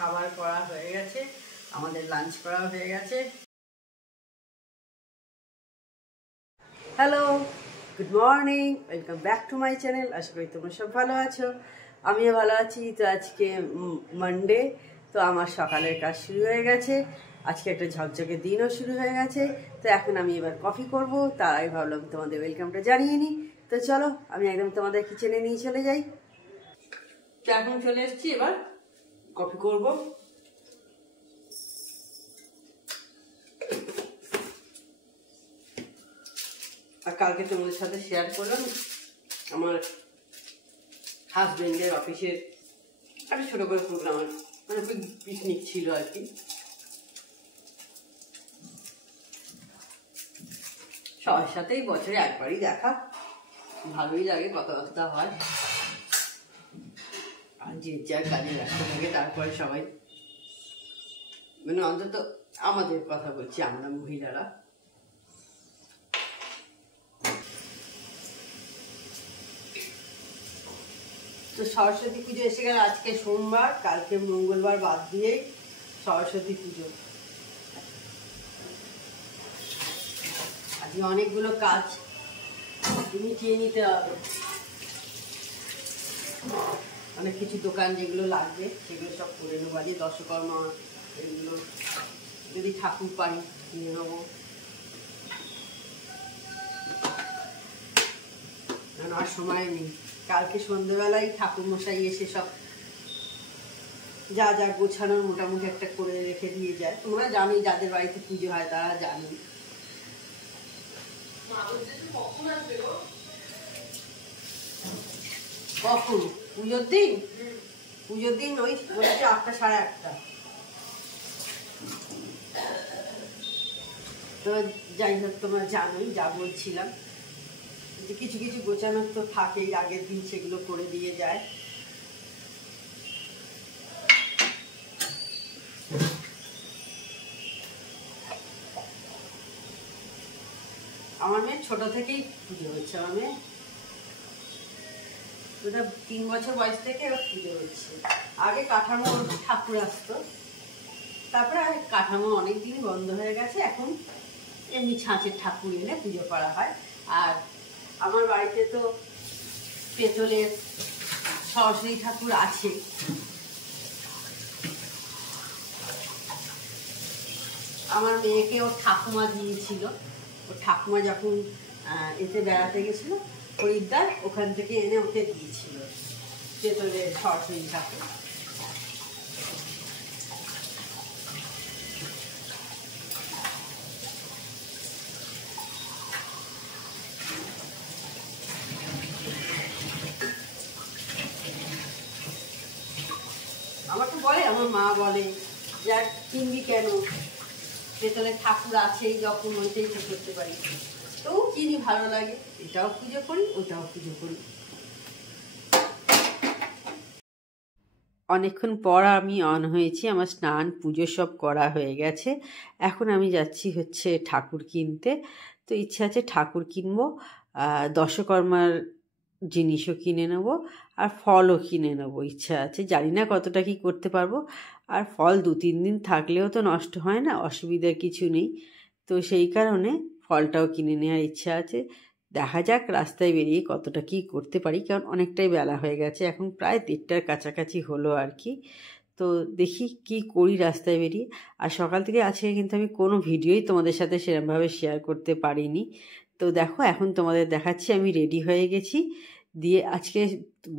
খাবার করা হয়ে গেছে, আমাদের লাঞ্চ করা হয়ে গেছে। Hello, good morning, welcome back to my channel. আশা করি তোমরা সব ভালো আছো, আমিও ভালো আছি। তো আজকে মানডে, তো আমার সকালের কাজ শুরু হয়ে গেছে। আজকে একটা ঝকঝকে দিনও শুরু হয়ে গেছে। তো এখন আমি এবার কফি করব, তার আগে ভাবলাম তোমাদের ওয়েলকামটা জানিয়ে নিই। তো চলো আমি একদম তোমাদের কিচেনে নিয়ে চলে যাই। তো এখন চলে এসেছি, এবার কফি করব। আর কালকে তোমাদের সাথে শেয়ার করলাম আমার হাজবেন্ডের অফিসের একটা ছোট করে প্রোগ্রাম, মানে পিকনিক ছিল আর কি। সবার সাথেই বছরে একবারই দেখা, ভালোই লাগে, কথাবার্তা হয়, আর যে যার কাজে ব্যস্ত থাকে। তারপরে সবাই, মানে অন্তত আমাদের কথা বলছি, আমরা মহিলারা। তো সরস্বতী পুজো এসে গেল, আজকে সোমবার, কালকে মঙ্গলবার বাদ দিয়েই সরস্বতী পুজো। আজকে অনেকগুলো কাজ মিটিয়ে নিতে হবে, অনেক কিছু দোকান যেগুলো লাগবে সেগুলো সব করে নেবো। আজকে দশকর্মা, এগুলো যদি ঠাকুর পাই কিনে নেবো। আর সময় নেই, কালকে সন্ধ্যেবেলায় ঠাকুর মশাই এসে সব যা যা গোছানোর মোটামুটি একটা করে রেখে দিয়ে যায়। তোমরা জানি, যাদের বাড়িতে পুজো হয় তারা জানি। কখন? পুজোর দিন? পুজোর দিন ওই বলেছে 8টা, 8:30। তো যাই হোক, তোমরা জানোই যা বলছিলাম, যে কিছু কিছু গোছানোর তো থাকেই, আগের দিন সেগুলো করে দিয়ে যায়। আমার মেয়ে ছোট থেকেই পুজো হচ্ছে, আমার মেয়ে 3 বছর বয়স থেকে পুজো হচ্ছে। আগে কাঠামো ঠাকুর আসতো, তারপরে কাঠামো অনেকদিনই বন্ধ হয়ে গেছে, এখন এমনি ছাঁচের ঠাকুর এনে পুজো করা হয়। আর আমার বাড়িতে তো পেতলের সরস্বতী ঠাকুর আছে। আমার মেয়েকে ওর ঠাকুমা দিয়েছিল, ওর ঠাকুমা যখন এতে বেড়াতে গেছিল হরিদ্বার, ওখান থেকে এনে ওকে দিয়েছিল পেতলের সরস্বতী ঠাকুর। আমাকে বলে, আমার মা বলে যে আর কিনবি কেন, পেতলের ঠাকুর আছেই যখন, ওইটাই তো করতে পারি। তো কিনি, ভালো লাগে, এটাও পুজো করি ওটাও পুজো করি। অনেকক্ষণ পর আমি অন হয়েছি, আমার স্নান পুজো সব করা হয়ে গেছে। এখন আমি যাচ্ছি হচ্ছে ঠাকুর কিনতে। তো ইচ্ছা আছে ঠাকুর কিনবো, দশকর্মার জিনিসও কিনে নেব, আর ফলও কিনে নেবো ইচ্ছা আছে। জানি না কতটা কি করতে পারবো, আর ফল 2-3 দিন থাকলেও তো নষ্ট হয় না, অসুবিধার কিছু নেই। তো সেই কারণে ফলটাও কিনে নেওয়ার ইচ্ছা আছে। দেখা যাক রাস্তায় বেরিয়ে কতটা কি করতে পারি, কারণ অনেকটাই বেলা হয়ে গেছে, এখন প্রায় 1:30টার কাছাকাছি হলো আর কি। তো দেখি কি করি রাস্তায় বেরিয়ে। আর সকাল থেকে আজকে কিন্তু আমি কোনো ভিডিওই তোমাদের সাথে সেরকমভাবে শেয়ার করতে পারিনি। তো দেখো, এখন তোমাদের দেখাচ্ছি আমি রেডি হয়ে গেছি। দিয়ে আজকে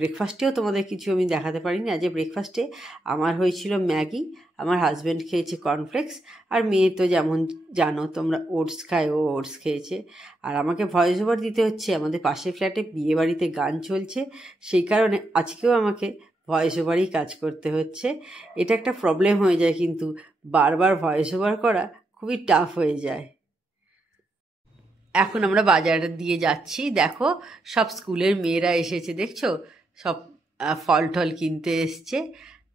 ব্রেকফাস্টেও তোমাদের কিছু আমি দেখাতে পারিনি। আজকে ব্রেকফাস্টে আমার হয়েছিল ম্যাগি, আমার হাজব্যান্ড খেয়েছে কর্নফ্লেক্স, আর মেয়ে তো যেমন জানো তোমরা ওটস খায়, ও ওটস খেয়েছে। আর আমাকে ভয়েস ওভার দিতে হচ্ছে, আমাদের পাশের ফ্ল্যাটে বিয়েবাড়িতে গান চলছে, সেই কারণে আজকেও আমাকে ভয়েস ওভারই কাজ করতে হচ্ছে। এটা একটা প্রবলেম হয়ে যায়, কিন্তু বারবার ভয়েস ওভার করা খুবই টাফ হয়ে যায়। এখন আমরা বাজার দিয়ে যাচ্ছি, দেখো সব স্কুলের মেয়েরা এসেছে, দেখছো সব ফল টল কিনতে এসছে,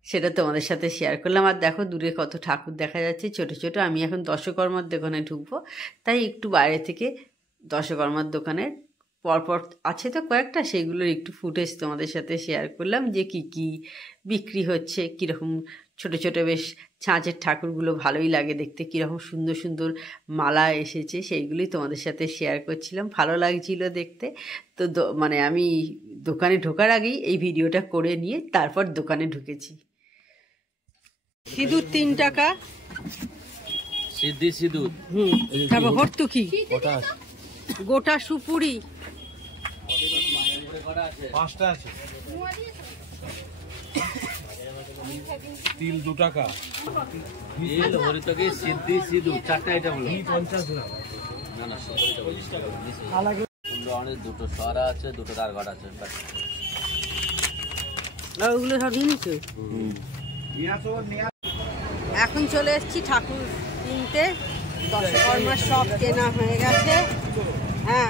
সেটা তোমাদের সাথে শেয়ার করলাম। আর দেখো দূরে কত ঠাকুর দেখা যাচ্ছে ছোট ছোট। আমি এখন দশকর্মার দোকানে ঢুকবো, তাই একটু বাইরে থেকে দশকর্মার দোকানের পরপর আছে তো কয়েকটা, সেগুলোর একটু ফুটেজ তোমাদের সাথে শেয়ার করলাম, যে কি কি বিক্রি হচ্ছে, কীরকম ছোট ছোট বেশ ছাঁচের ঠাকুরগুলো ভালোই লাগে দেখতে, কীরকম সুন্দর সুন্দর মালা এসেছে সেইগুলোই তোমাদের সাথে শেয়ার করছিলাম, ভালো লাগছিল দেখতে। তো মানে আমি দোকানে ঢোকার আগেই এই ভিডিওটা করে নিয়ে তারপর দোকানে ঢুকেছি। সিঁদুর 3 টাকা, সিঁদুর। তারপর হর্তুকি, গোটা সুপুরি 5টা আছে, তিল 2 টাকা, তিল হরিতকি সিঁদুর 4টা আইটেম হলো 50 গ্রাম। না না 50 টাকা অনেক, 2টো সরা আছে, 2টো দারঘাট আছে। ওগুলো সব নিয়েছো? এখন চলে এসেছি ঠাকুর কিনতে, দশকর্মার সব কেনা হয়ে গেছে। হ্যাঁ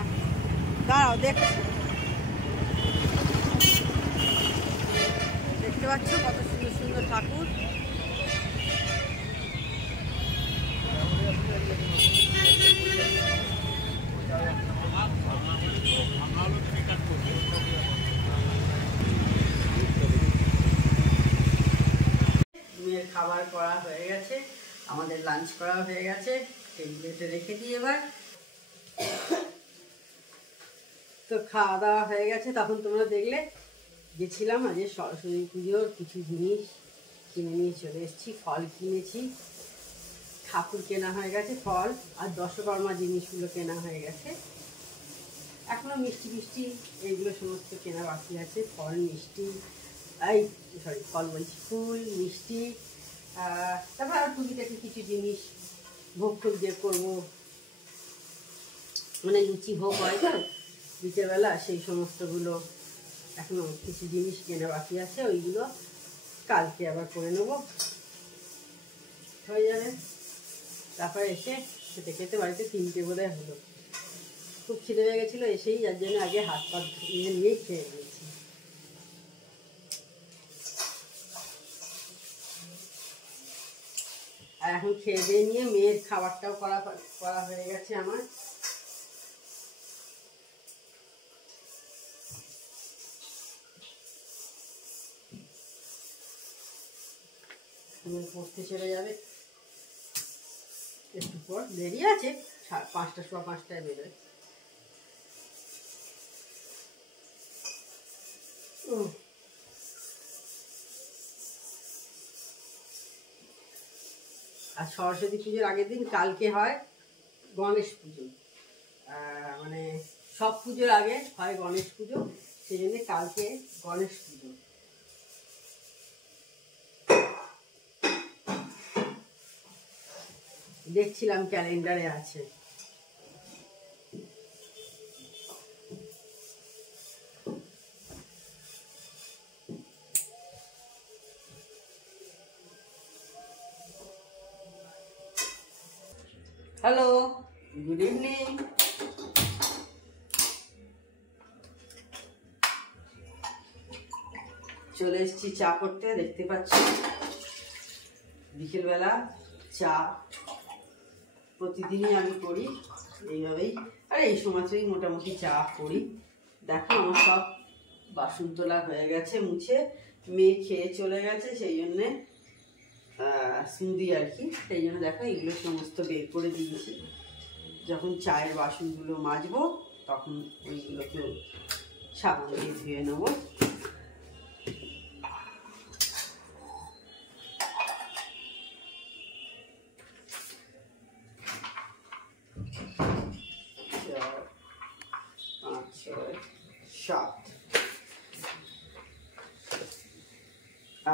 দাঁড়াও দেখছি, দেখতে পাচ্ছ কত সুন্দর সুন্দর ঠাকুর। মেয়ের খাবার করা হয়ে গেছে, আমাদের লাঞ্চ করা হয়ে গেছে, টেবিলেতে রেখে দিই এবার। তো খাওয়া দাওয়া হয়ে গেছে, তখন তোমরা দেখলে গেছিলাম আজ সরস্বতী পুজোর কিছু জিনিস কিনে নিয়ে চলে এসেছি। ফল কিনেছি, ঠাকুর কেনা হয়ে গেছে, ফল আর দশকর্মা জিনিসগুলো কেনা হয়ে গেছে। এখনো মিষ্টি মিষ্টি এইগুলো সমস্ত কেনা বাকি আছে, ফল মিষ্টি, ফল বলছি, ফুল মিষ্টি, তারপর আর টুকিটাকি কিছু জিনিস ভোগ দিয়ে করবো, মানে লুচি ভোগ হয় তো বিকেলবেলা, সেই সমস্তগুলো এখনো কিছু জিনিস কেনা বাকি আছে, ওইগুলো কালকে আবার করে নেব, হয়ে যাবে। তারপরে এসে খেতে খেতে বাড়িতে 3টে বোধহয় হলো, খুব খিদে হয়ে গেছিলো এসেই, যার জন্য আগে হাত পা ধুয়ে নিয়েই খেয়ে নিয়েছি। আর এখন খেয়ে দিয়ে নিয়ে মেয়ের খাবারটাও করা হয়ে গেছে আমার। পড়তে চলে যাবে একটু পর, দেরি আছে, 5টা, 5:15 বেরোয়। আর সরস্বতী পুজোর আগের দিন কালকে হয় গণেশ পুজো, মানে সব পুজোর আগে হয় গণেশ পুজো, সেই জন্য কালকে গণেশ পুজো। দেখছিলাম ক্যালেন্ডারে আছে। Hello, good evening. চলে এসেছি চা করতে, দেখতে পাচ্ছি বিকেলবেলা চা প্রতিদিনই আমি করি এইভাবেই, আর এই সময়তেই মোটামুটি চা করি। দেখো আমার সব বাসন তোলা হয়ে গেছে, মুছে, মেয়ে খেয়ে চলে গেছে, সেই জন্যে স্মুদি আর কি, সেই জন্য দেখো এগুলো সমস্ত বের করে দিয়েছি। যখন চায়ের বাসনগুলো মাজবো তখন ওইগুলোকেও সাবান দিয়ে ধুয়ে নেবো।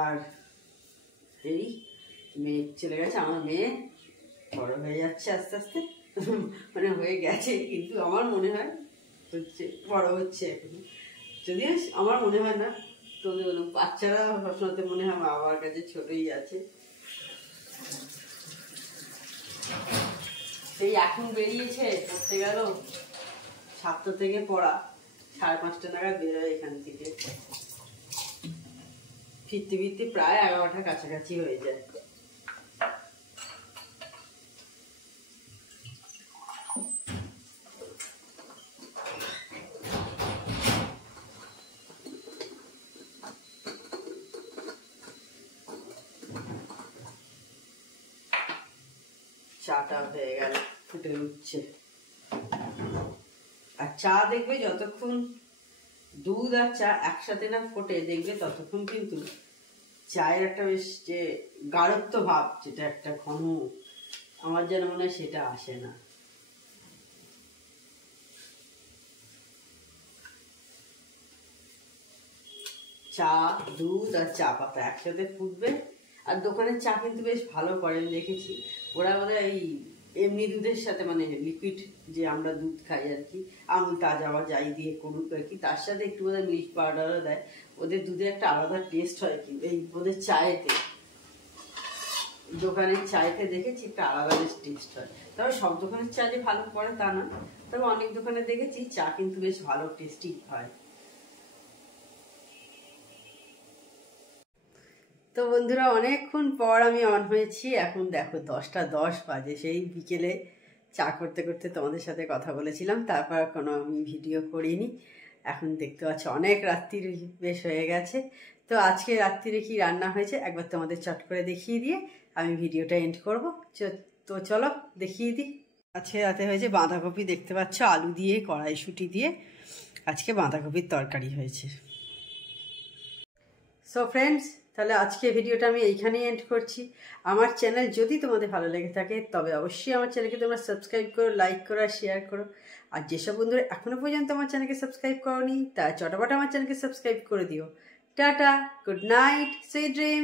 আর এই মেয়ে চলে গেছে, আমার মেয়ে বড় হয়ে যাচ্ছে আস্তে আস্তে, মানে হয়ে গেছে, কিন্তু আমার মনে হয় হচ্ছে বড় হচ্ছে এখন, যদিও আমার মনে হয় না, তোদের বাচ্চারা সবসময় মনে হয় মা বাবার কাছে ছোটই আছে। সেই এখন বেরিয়েছে, পড়তে গেল 7টা থেকে পড়া, 5:30 নাগাদ বেরোয় এখান থেকে, ফিরতে ফিরতে প্রায় 11টা কাছাকাছি হয়ে যায়। চাটা হয়ে গেল, ফুটে উঠছে। আর চা দেখবে যতক্ষণ দুধ আর চা একসাথে না ফোটে দেখবে ততক্ষণ কিন্তু চায়ের একটা বেশ যে গাঢ়ত্ব ভাব, যেটা একটা ঘন, আমার যেন মনে হয় সেটা আসে না। চা, দুধ আর চা পাতা একসাথে ফুটবে। আর দোকানের চা কিন্তু বেশ ভালো করেন দেখেছি, ওরা বোধহয় এই এমনি দুধের সাথে মানে লিকুইড যে আমরা দুধ খাই আর কি, আমুল তাজা বা যাই দিয়ে করুক আর কি, তার সাথে একটু বোধহয় মিল্ক পাউডারও দেয়। ওদের দুধে একটা আলাদা টেস্ট হয় কি এই ওদের চায়েতে, দোকানের চায়েতে দেখেছি একটা আলাদা বেশ টেস্ট হয়। তবে সব দোকানের চা যে ভালো করে তা না, তবে অনেক দোকানে দেখেছি চা কিন্তু বেশ ভালো টেস্টি হয়। তো বন্ধুরা, অনেকক্ষণ পর আমি অন হয়েছি। এখন দেখো 10টা 10 বাজে। সেই বিকেলে চা করতে করতে তোমাদের সাথে কথা বলেছিলাম, তারপর কোনো আমি ভিডিও করিনি। এখন দেখতে পাচ্ছি অনেক রাত্রির বেশ হয়ে গেছে। তো আজকে রাত্রিরে কি রান্না হয়েছে একবার তোমাদের চট করে দেখিয়ে দিয়ে আমি ভিডিওটা এন্ড করবো। তো চলো দেখিয়ে দিই। আজকে রাতে হয়েছে বাঁধাকপি, দেখতে পাচ্ছ, আলু দিয়ে কড়াইশুঁটি দিয়ে আজকে বাঁধাকপির তরকারি হয়েছে। সো ফ্রেন্ডস, তাহলে আজকে ভিডিওটা আমি এইখানেই এন্ড করছি। আমার চ্যানেল যদি তোমাদের ভালো লেগে থাকে তবে অবশ্যই আমার চ্যানেলকে তোমরা সাবস্ক্রাইব করো, লাইক করো আর শেয়ার করো। আর যেসব বন্ধুরা এখনো পর্যন্ত আমার চ্যানেলকে সাবস্ক্রাইব করোনি তারা চটাপট আমার চ্যানেলকে সাবস্ক্রাইব করে দিও। Tata, good night, sweet dream.